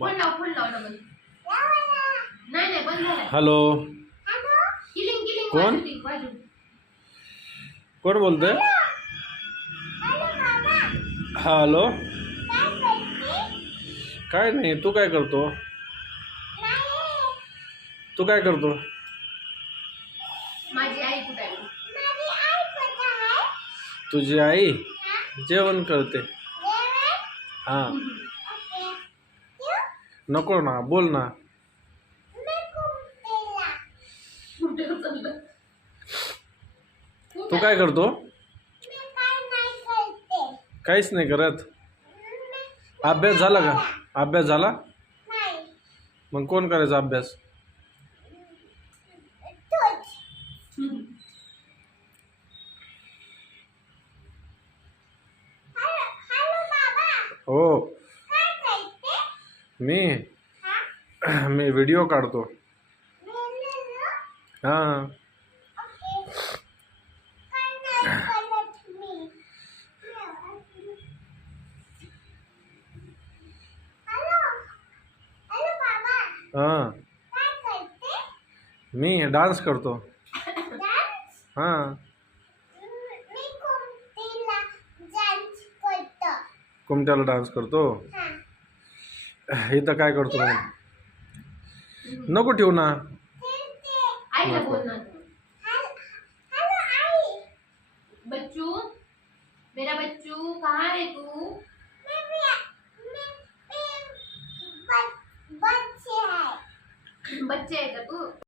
Phone लाव double. नाही नाही बंद झाला. हॅलो किलिंग किलिंग कोण? वाजू. कोण बोलतोय? हॅलो काय नाही, तू काय करतो? तू काय करतो? माझी आई कुठे आहे? तुझी आई जेवण करते. हा नको ना, बोल ना. कुठे चाललं? तू काय करतो? काहीच नाही करत. अभ्यास झाला का? अभ्यास झाला? मग कोण करायचा अभ्यास? हो मी मी व्हिडिओ काढतो. हां हां मी डान्स करतो. हां कुमट्याला डान्स करतो. इथं काय करतो मग? नको ठेवू ना. आईला बोल ना. बच्चू मेरा बच्चू कहाँ है तू? बच्चे है का तू?